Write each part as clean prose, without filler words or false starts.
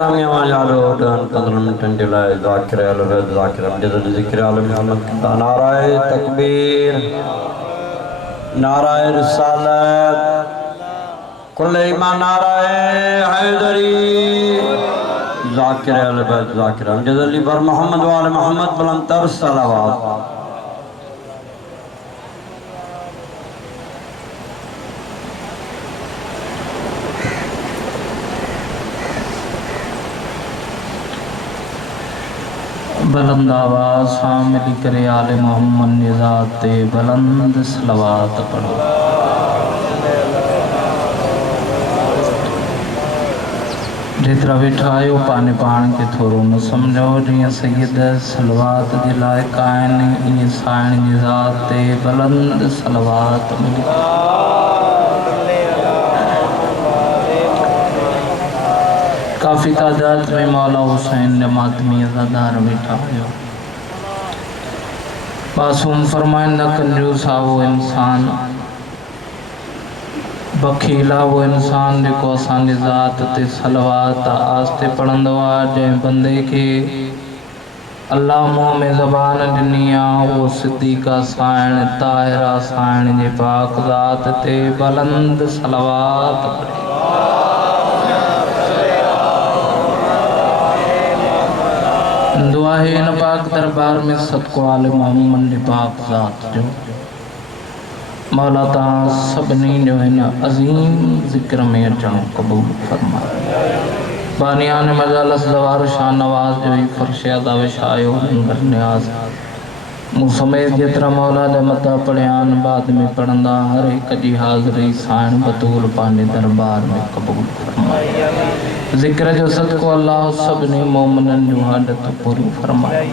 नाराए तकबीर नाराए रिसालत कुल्ले ईमान नाराए हैदरी ज़ाकिर अल बैत ज़ाकिर अमजद पर मोहम्मद वाले मोहम्मद बुलंदतर सलावत। बुलंद आवाज़ शामिल करे आले मोहम्मद निजात बुलंद सलवात पढ़ो। जेतरा वेठा आयो पाने पान के थोरो न समझो जीअं सैयद सलवात जे लाइ काइन ईअं साइण निजात बुलंद सलवात मिली। काफ़ी तादाद में मौला हुसैन ने मातमी अज़ादार बैठा हो। मासूम फरमाइंदा कंजूसा वो इंसान बखीला वो इंसान जेको असांजी ज़ात ते सलवात आस्ते पढ़ंदो आहे। जंहिं बंदे के अल्लाह मुंहं में ज़बान ॾिनी आहे उहो सिद्दीक़ा साइण ताहिरा साइण जे पाक ज़ात ते बुलंद सलवात पढ़े। दुआ है इन पाक दरबार में सदको आले मोहम्मद पाक ज़ात जो मौला तां सभिनी जो हिन अज़ीम ज़िक्र में अचणु क़बूल फरमाए। बानियान मजालस दवार शाह नवाज़ जो ही फर्श अदा विछायो लंगर न्याज़ मूं समेत जेतिरा मौला जा मता पढ़ियान बाद में पढ़ंदा हर एक जी हाज़िरी साइण बतूल पंहिंजे दरबार में क़बूल फरमाए। ज़िक्र जो सदको अल्लाह सभिनी मोमिनन जो हाजत पूरी फरमाए।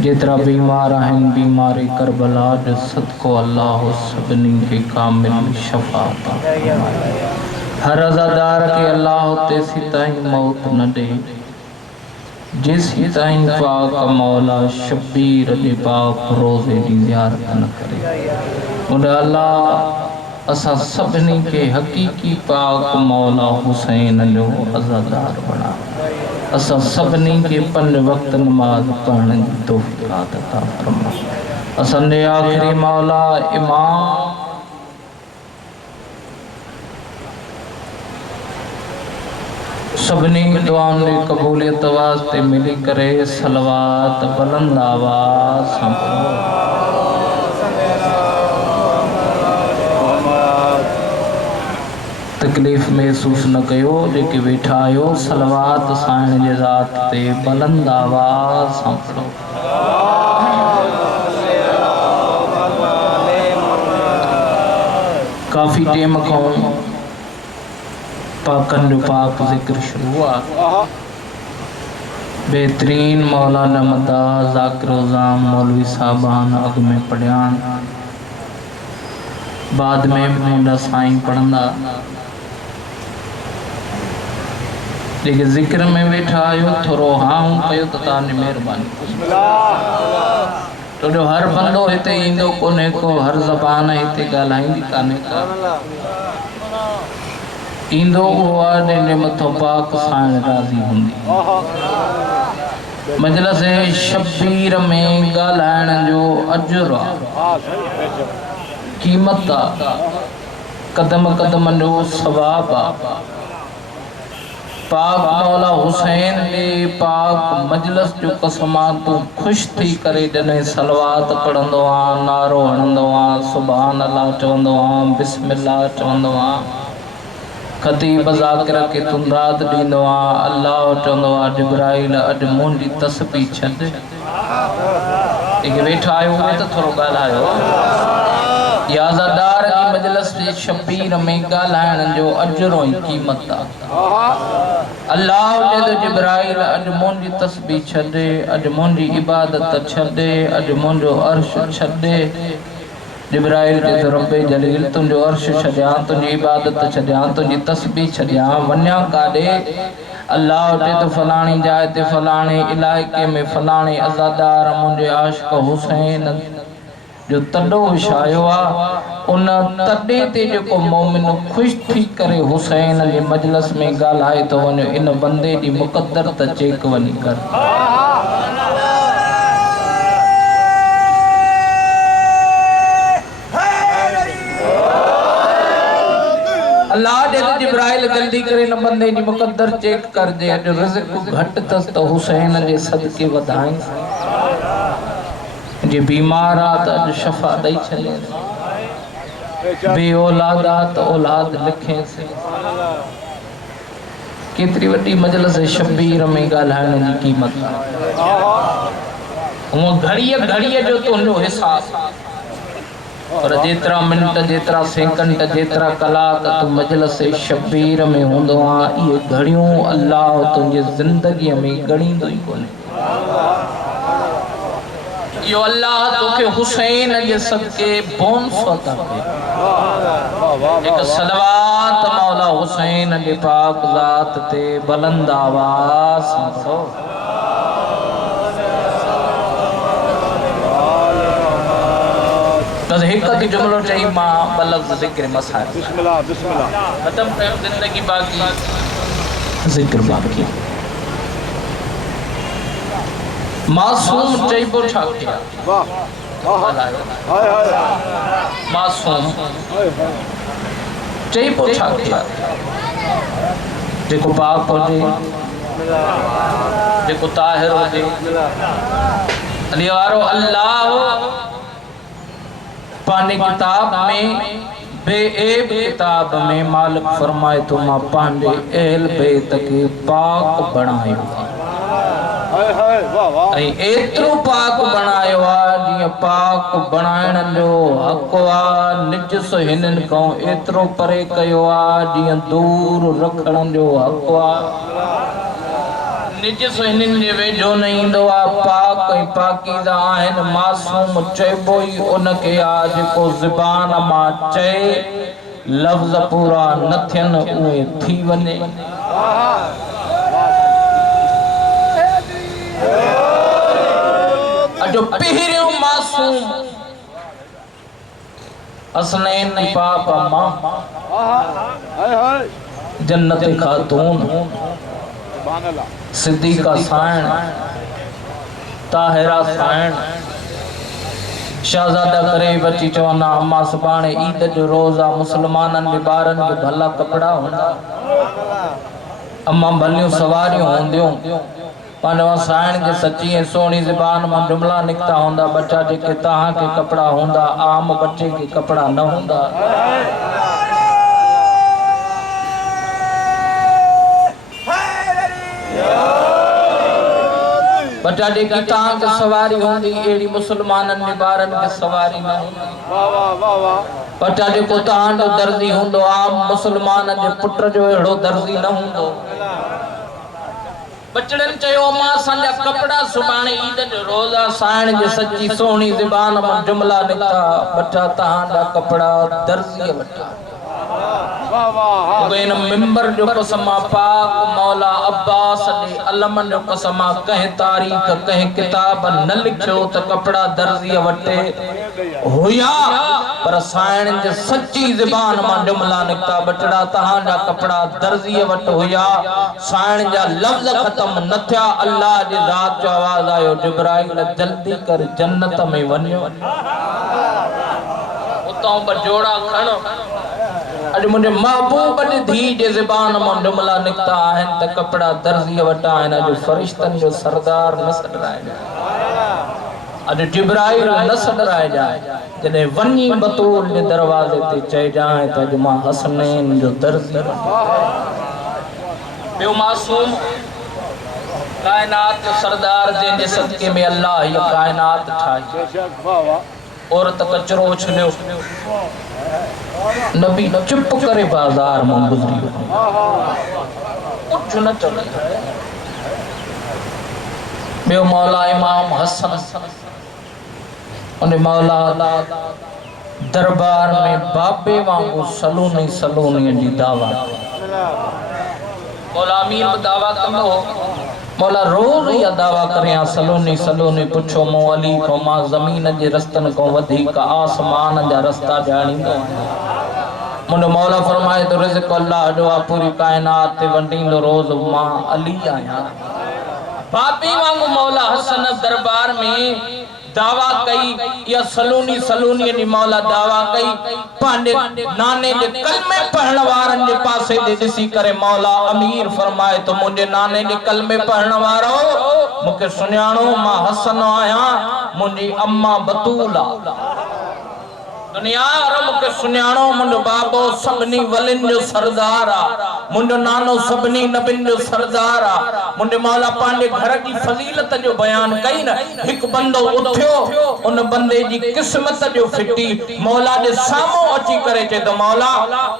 जेतिरा बीमार आहिनि बीमारी करबला जो सदको अल्लाह सभिनी खे कामिल शफ़ाअत फरमाए। हर अज़ादार के अल्लाह तेसी ताईं मौत न दे जेसी ताईं पाक मौला शबीर जे पाक रोज़े जी ज़ियारत न करे। उन अल्लाह असां सभिनी के हकीकी पाक मौला हुसैन जो अज़ादार बना। असां सभिनी के 5 वक्त नमाज पढ़ने की तौफ़ीक़ अता फरमा। असांजे आखिरी मौला इमाम सभिनी दुआउनि जी क़बूलियत वास्ते मिली करे सलवात बुलंद आवाज़ सां पढ़ो। तकलीफ़ महसूस न कयो जेके वेठा आयो सलवात साइण जे ज़ात ते बुलंद आवाज़ सां पढ़ो। काफ़ी टाइम खां पाकन जो पाक ज़िक्र शुरू हुआ। बेहतरीन मौलाना मदा ज़ाकिर उज़ाम मौलवी साहबान अग में पढ़ियान बाद में मुंडा साईं पढ़ंदा जेके ज़िक्र में वेठा आयो थोरो हाँ कयो त तव्हांजी महिरबानी। तो जो हर बंदो हिते ईंदो कोन्हे को हर ज़बान हिते ॻाल्हाईंदी कान्हे का इंदो हुआ ने मथो पाक साइण राज़ी हुंदी। मजलिस शबीर में ॻाल्हाइण जो अजुर क़ीमत कदम कदम जो सवाब पाक मौला हुसैन ने पाक मजलिस जो कसमातूं खुश थी करे जने सलवात पढ़ंदो आ नारो हणंदो आ सुभान अल्लाह चवंदो आ बिस्मिल्लाह चवंदो आ खतीब ज़ाकिर के तुंदात ॾींदो आहे अल्लाह चवंदो आहे जिब्राइल अॼु मुंहिंजी तस्बीह छॾ। जेके वेठा आहियो उहे त थोरो ॻाल्हायो। याज़ादार जी मजलिस जे शबीर में ॻाल्हाइण जो अजुर ऐं क़ीमत आहे। अल्लाह चए थो जिब्राइल अॼु मुंहिंजी तस्बीह छॾ अॼु मुंहिंजी इबादत छॾ अॼु मुंहिंजो अर्श छॾ। जिब्राइल के तो रब्बे जलील तुझो अर्श छॾियां तुझी इबादत छॾियां तुझी तस्बीह छॾियां वञा काॾे। अल्लाह चए तो फलाणी जाइ ते फलाणे इलाइक़े में फलाणे अज़ादार मुंहिंजे आशिक़ हुसैन जो तॾो विछायो आहे उन तॾे ते जेको मोमिन ख़ुशि थी करे हुसैन जे मजलिस में ॻाल्हाए थो वञे इन बंदे जी मुक़द्दर त चेक वञी कर। अल्लाह दे जिब्राइल जल्दी करे न बंदे जी मुक़द्दर चेक कर दे। अॼु रिज़्क़ घटि अथसि त हुसैन जे सदके वधाई जे बीमार आ त अॼु शफ़ा ॾेई छॾे, बे औलाद आ त औलाद लिखेसि। केतिरी वॾी मजलिस शबीर में ॻाल्हाइण जी क़ीमत हूअं घड़ीअ घड़ीअ जो तुंहिंजो हिसाब, पर जेतिरा मिनट जेतिरा सेकंड जेतिरा कलाक तू मजलिस शबीर में हूंदो आहे इहे घड़ियूं अल्लाह तुंहिंजी ज़िंदगीअ में ॻणींदो ई कोन्हे। इहो अल्लाह तोखे हुसैन जे सदके बोनस अता कयो। हिकु सलवात मौला हुसैन जे पाक ज़ात ते बुलंद आवाज़ सां पढ़ो। एक जुमलो चई मां ॿ लफ़्ज़ ज़िक्र मसाइल बिस्मिल्लाह बिस्मिल्लाह ख़त्म कयो। ज़िंदगी बाक़ी ज़िक्र बाक़ी। मासूम चइबो छा किया? वाह हाय हाय मासूम चइबो छा किया? जेको पाक हुजे, जेको ताहिर हुजे, अली वारो अल्लाह पाने किताब में बेएब किताब में मालिक फरमाए तो मां पांडे एल बेत के पाक बनायो। हाय हाय वाह वाह। ऐं एतिरो पाक बनायो आ जीअं पाक बनाइण जो हक़ आ, निजस हिननि खां एतिरो परे कयो आ जीअं दूर रखण जो हक़ आ। निजस हिननि जे वेझो न ईंदो आ, पाक ऐं पाकीज़ा आहिनि। मासूम चइबो ई उनखे आ जेको ज़ुबान मां चए लफ़्ज़ पूरा न थियनि उहे थी वञे। अॼु पहिरियों मासूम हसनैन पाक मां जन्नत खातून सिद्दीका साइण ताहिरा साइण शहजादा करे बची चवंदा अम्मा सुभाणे ईद जो रोज़ आ, मुसलमाननि जे ॿारनि खे भला कपिड़ा हूंदा, अम्मा भलियूं सवारियूं हूंदियूं, पंहिंजो साइण खे सची ऐं सोणी ज़बान मां जुमला निकिता हूंदा, बच्चा जेके तव्हांखे कपिड़ा हूंदा आम बच्चे के कपिड़ा न हूंदा। बच्चा जेकी तव्हांखे सवारी हूंदी अहिड़ी मुसलमाननि जे ॿारनि खे सवारी न हूंदी। बच्चा जेको तव्हांजो दर्जी हूंदो आम मुसलमाननि जे पुट जो अहिड़ो दर्जी न हूंदो। बचड़नि चयो अम्मा असांजा कपिड़ा सुभाणे ईद जो रोज़ आ, साइण जे सची सोणी ज़बान मां जुमला निकिता, बच्चा तव्हांजा कपिड़ा दर्जीअ वटा। इन मिंबर जो कसम पाक मौला अब्बास ने अलमन जो कसम कहीं तारीख कहीं किताब न लिखियो त कपड़ा दर्जी वटे हुया, पर साइण जे सच्ची ज़बान मां जुमला निकता, बचड़ा तहांजा कपड़ा दर्जी वट हुया, साइण जा लफ्ज़ खत्म न थिया। अल्लाह जी ज़ात जो आवाज़ आयो जिब्राइल जल्दी कर जन्नत में वञो, उतां बजोड़ा खणो। अॼु मुंहिंजे महबूब जी धी जे ज़बान मां जुमला निकिता आहिनि त कपिड़ा दर्जी वटा आहिनि। अॼु फरिश्तनि जो सरदार न सॾराइजाए, अॼु जिब्राइल न सॾराइजाए, जॾहिं वञी बतूल जे दरवाज़े ते चइजाए त अॼु मां हसनैन जो दर्जी। ॿियो मासूम कायनात जो सरदार जंहिंजे सदके में अल्लाह हीअ कायनात ठाही, औरत कचरो उछलियो, नबी चुप करे बाजार में गुजरी कुछ न चले। ॿियो मौला इमाम हसन उन मौला दरबार में बाबे वांगुरु सलूनी सलूनी जी दावा, मौला अमीर दावा कंदो मौला रोज या दावा करे सलोनी सलोनी पुछो मो अली को मां जमीन जे रस्तन को वधिक आसमान जा रस्ता जाणींदो मुंडो मौला फरमाए तो रिज़्क़ अल्लाह जो पूरी कायनात ते वंडींदो रोज मां अली आया बापी वांगू मौला हसन दरबार में दावा कई या सलोनी सलोनी ने मौला दावा कई पांडे नाने जे कलमे पढ़न वारन जे पासे दे दिसी करे मौला अमीर फरमाए तो मुंडे नाने जे कलमे पढ़न वारो मुके सुन्याणो मां हसन आया मुंडी अम्मा बतूला दुनिया रम के सुन्याणो मुंडो बाबो सबनी वलिन जो सरदार आ मुंडो नानो सबनी नबिन जो सरदार आ मुंडे मौला पांडे घर की फजीलत जो बयान कई न एक बंदो उठ्यो उन बंदे जी किस्मत जो फिटी मौला दे सामो अची करे चे तो मौला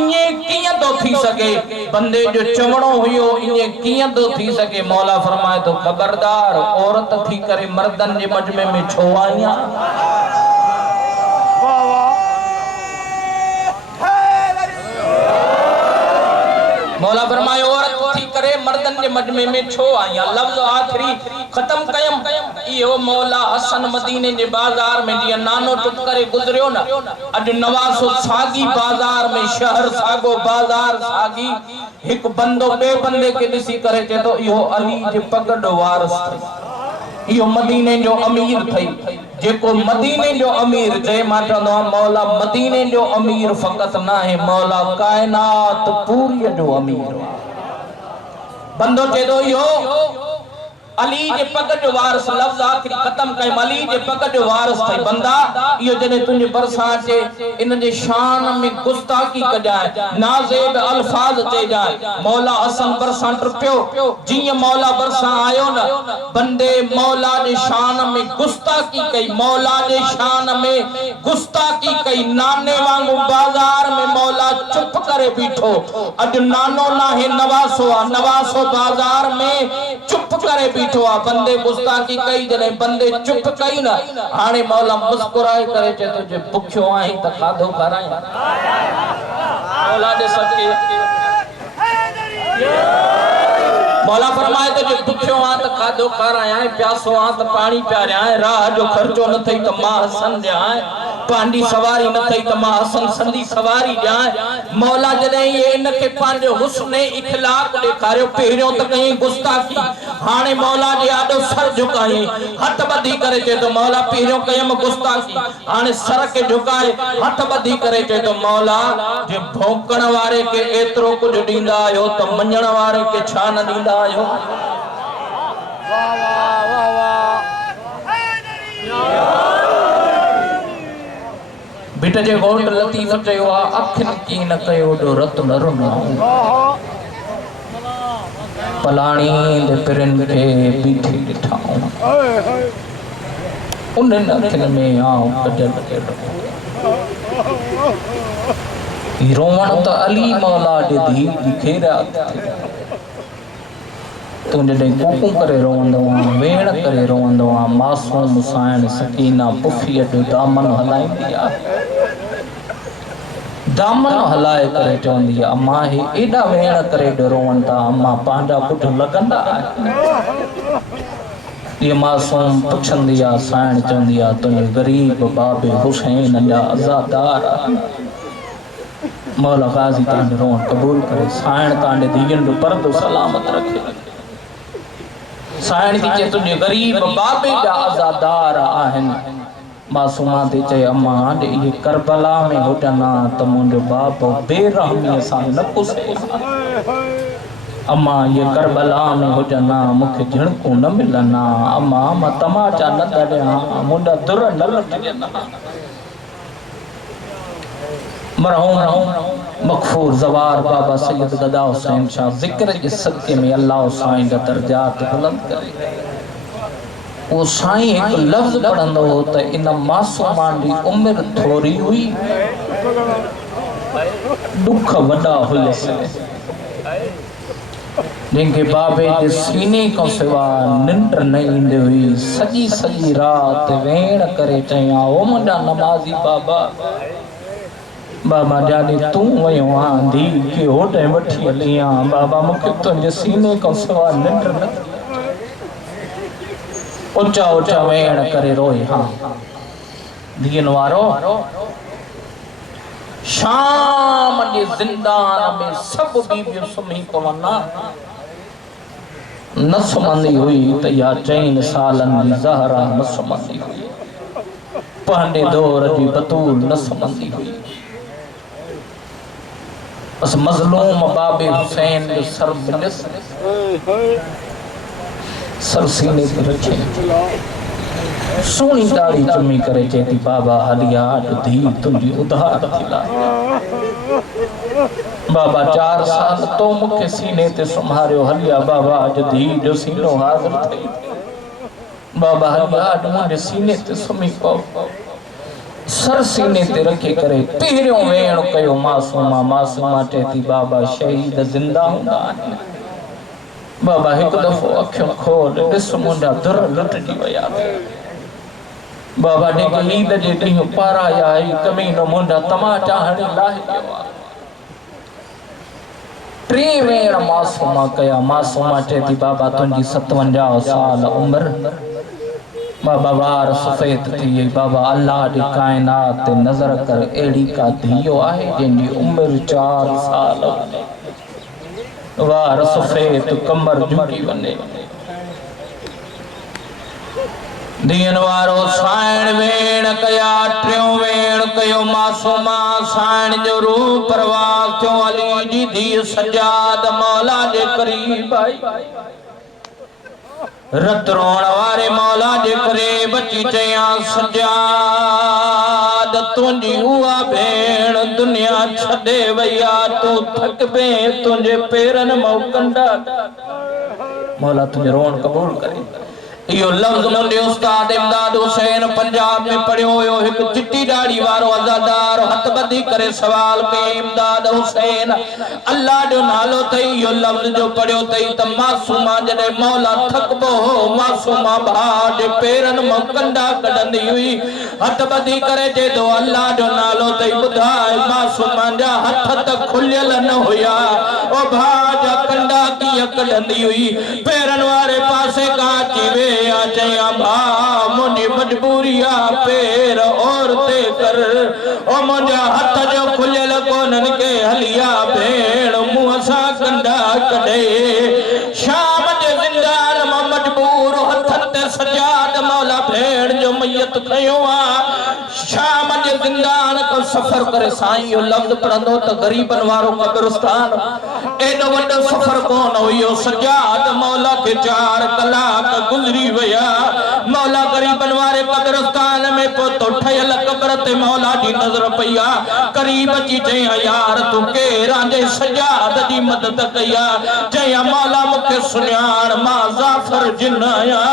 इने कियां तो थी सके बंदे जो चवणो हुयो इने कियां तो थी सके मौला फरमाए तो खबरदार औरत थी करे मर्दन जे मजमे में छो आईया मौला फरमाए औरत थी करे मर्दन जे मजमे में छो आया लफ्ज आखिरी खत्म कयम इहो मौला हसन मदीने जे बाजार में जिया नानो टुट करे गुजरियो न अज नवासो सागी बाजार में शहर सागो बाजार सागी एक बंदो बे बंदे के दिसी करे चे तो इहो अली जे पगड़ वारस थई इहो मदीने जो अमीर थई जेको मदीने जो अमीर जे माटनो मौला मदीने जो अमीर फकत ना है मौला कायनात पूरी जो अमीर बंदो चे दो यो अली जे पग जो वारस लफ्ज आखिरी खत्म कई अली जे पग जो वारस थई बंदा यो जने तुझे बरसा चे इन जे शान में गुस्ताखी कजाए नाज़ेब अल्फाज चे जाए मौला हसन बरसा टपियो जी मौला बरसा आयो न बंदे मौला जे शान में गुस्ताखी कई मौला जे शान में गुस्ताखी कई नाने वांगू बाजार में मौला चुप करे बीठो अज नानो ना है नवासो बाजार में चुप करे बीठो आ बंदे गुस्ताखी कई जने बंदे चुप कई ना हाने मौला मुस्कुराए करे चे तुझे भुखियो आई त खाधो कराई मौला दे सके मौला फरमाए तो जो भुखियो आ त खाधो कराया प्यासो आ त पानी प्यारिया राह जो खर्चो न थई त मां हसन दे पांडी सवारी न थई त मां हसन संदी सवारी जाए मौला जदे ये इनके पांजो हुस्न इखलाक दिखारियो पहिरियो त कहीं गुस्ताखी हाने मौला जे आडो सर झुकाई हथ बधी करे चे तो मौला पहिरियो कयम गुस्ताखी हाने सर के झुकाए हथ बधी करे चे तो मौला जे भौंकण वारे के एतरो कुछ दींदा आयो त मञण वारे के छा न दींदा आयो वाह वाह वाह वाह बेटा जे घोट लतीफ चयो आ अखिन की न कयो डो रत न रुना पलाणी दे पिरन के बीठी दिठाऊं उन अखिन में आऊं कजल के रोवण त अली मौला दे धी दिखेरा तू जॾहिं कूकू करे रोवंदो आ वेण करे रोवंदो आ मासूम साइण सकीना पुफीअ जो दामन हलाईंदी आ दामन हलाए करे चवंदी आ अम्मा ही एॾा वेण करे रोवनि था अम्मा पंहिंजा पुठ लॻंदा ये मासूम पुछंदी आ साइण चवंदी आ तुंहिंजे गरीब बाबे हुसैन जा अज़ादार मौला गाज़ी तव्हांजो रोअण क़बूल करे साइण तव्हांजे धीअनि जो परदो सलामत रखे साइण थी चए तुंहिंजे गरीब बाबे जा अज़ादार आहिनि मासूमा ते चए अम्मा ये करबला में हुजनि त मुंहिंजो बाप बेरहमीअ सां न पुसे अम्मा ये करबला में हुजनि मूंखे झिणकूं न मिलनि अम्मा मां तमाचा न दड़ियां मुंडा दुर न लॻनि मरहूम मखफूर ज़वार बाबा सैयद गदा हुसैन शाह ज़िक्र के सदके में अल्लाह साईं जा दर्जात बुलंद करे वो साईं एक लफ्ज़ पढ़ंदो हो त इन मासूमान जी उम्र थोरी हुई दुख वॾा हुयसि जिनके बाबे जे सीने को सिवा निंड न ईंदी हुई सॼी सॼी रात वेण करे चया ओ मुंहिंजा नमाज़ी बाबा बाबा जाने तू वयो आंधी के होटे वठी हलिया बाबा मुखे तुंहिंजे सीने को सवा निंड न ऊंचा ऊंचा वेण करे रोए हाँ दीन वारो शाम जे जिंदान में सब बीबियूं सुम्ही पवना न सुम्हंदी हुई त या 4 सालनि जी ज़हरा न सुम्हंदी हुई पंहिंजे दौर जी बतूल न सुम्हंदी हुई बस मज़लूम बाबे हुसैन जो सर बिलिस सर सीने ते रखे सोनी दाढ़ी चुमी करे चेती बाबा हलिया धी तुंहिंजी उधार थी लाए बाबा 4 साल तो मुखे सीने ते संभारियो हलिया बाबा अज धी जो सीनो हाज़िर थई बाबा हलिया अज मुंहिंजे सीने ते सुम्ही पओ सर सीने ते रखे करे पहिरियों वेण कयो मासूमा मासूमा चेती बाबा शहीद जिंदा हूंदा आहिनि बाबा एक दफ़ो अखियूं खोल ॾिस मुंहिंजा दुर लुटजी विया बाबा जेके ईद जे ॾींहुं पाराया आई कमीनो मुंहिंजा तमाचा हणी लाहे वियो आहे 3 वेण मासूमा कया मासूमा चेती बाबा तुंहिंजी 57 साल उम्र बाबा वार सफेद थी बाबा अल्लाह जी कायनात ते नजर कर एड़ी का धियो आहे जिनकी उम्र 4 साल वार सफेद कमर झुकी वने दीन वारो साइण वेण कया 3 वेण कयो मासूमा साइण जो रूप परवास थियो अली जी धी सजाद मौला जे करीब आई रत रोण वारे मौला जे करे बची चया सजाद तुंहिंजी उहा भेण दुनिया छॾे वया तू थक बे तुंहिंजे पेरनि मां कंडा मौला तुंहिंजो रोण क़बूल करे इहो लफ्ज़ मुंहिंजे उस्ताद इमदाद हुसैन पंजाब में पढ़ियो हुयो हिकु चिट्टी दाढ़ी वारो अज़ादार हथ ॿधी करे सवाल कई इमदाद हुसैन अल्लाह जो नालो अथई इहो लफ्ज़ जो पढ़ियो अथई त मासूमा जॾहिं मौला थकबो हो मासूमा भाउ जे पेरनि मां कंडा कढंदी हुई हथ ॿधी करे चए थो अल्लाह जो नालो अथई ॿुधाए मासूमा जा हथ त खुलियल न हुया ओ भाउ जा कंडा कीअं कढंदी हुई पेरनि वारे पासे खां अची वे चया भा मुंहिंजी मजबूरी आहे पेर और ते कर ओ मुंहिंजा हथ जो खुलियल कोन्हनि के हलिया भेण मुंहं सां कंडा कढे शाम जे ज़िंदान मां मजबूर हथनि ते सजाद मौला भेण जो मैयत खयो आहे शाम जे ज़िंदान को सफ़र करे साईं इहो लफ़्ज़ पढ़ंदो त ग़रीबनि वारो क़ब्रिस्तान एॾो वॾो सफ़र कोन हुयो सजाद मौला खे 4 कलाक गुज़री विया मौला ग़रीबनि वारे क़ब्रिस्तान में पहुतो ठहियल क़ब्र ते मौला जी नज़र पई आहे क़रीब अची चयां यार तूं केरु आंजे सजाद जी मदद कई आहे चयां मौला मूंखे सुञाण मां ज़ाफ़र जिन आहियां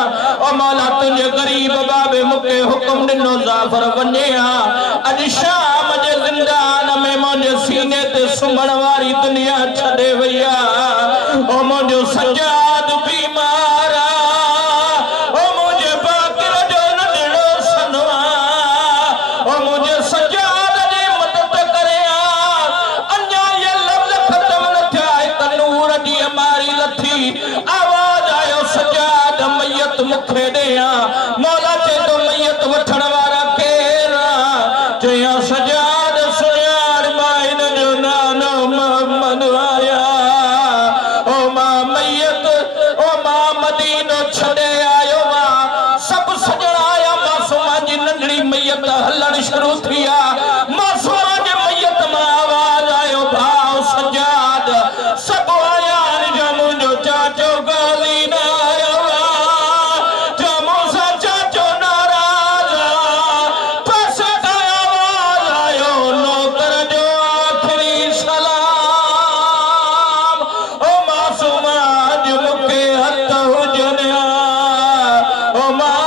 ओ मौला तुंहिंजे ग़रीब बाबे मूंखे हुकुम ॾिनो ज़ाफ़र वञे अॼु शाम जे ज़िंदान में मुंहिंजे सीने ते सुम्हण वारी दुनिया छॾे वई आहे ओ मुंहिंजो सजाद बीमार आहे ओ मुंहिंजे बाक़िर जो नंढड़ो सनो आहे ओ मुंहिंजे सजाद जी मदद करे अञा ये लफ़्ज़ ख़तम न थिया हिकु नूर जी अमारी लथी आवाज़ आयो सजाद मैयत मूंखे ॾियां मौला चए थो मैयत वठण वारा चया सजाद सुञाण मां हिन जो नालो मोहम्मद आया ओ मां मैयत ओ मां मदीनो छॾे आयो मां सभु सजण आया मासूमा जी नंढड़ी मैयत हलण शुरू थी आहे मासूमा जी मैयत मां आवाज़ आयो भाउ सजाद सभु आया जो मुंहिंजो चाचो गाली न आयो जो मूंसां चाचो नाराज़ पासे ओ मां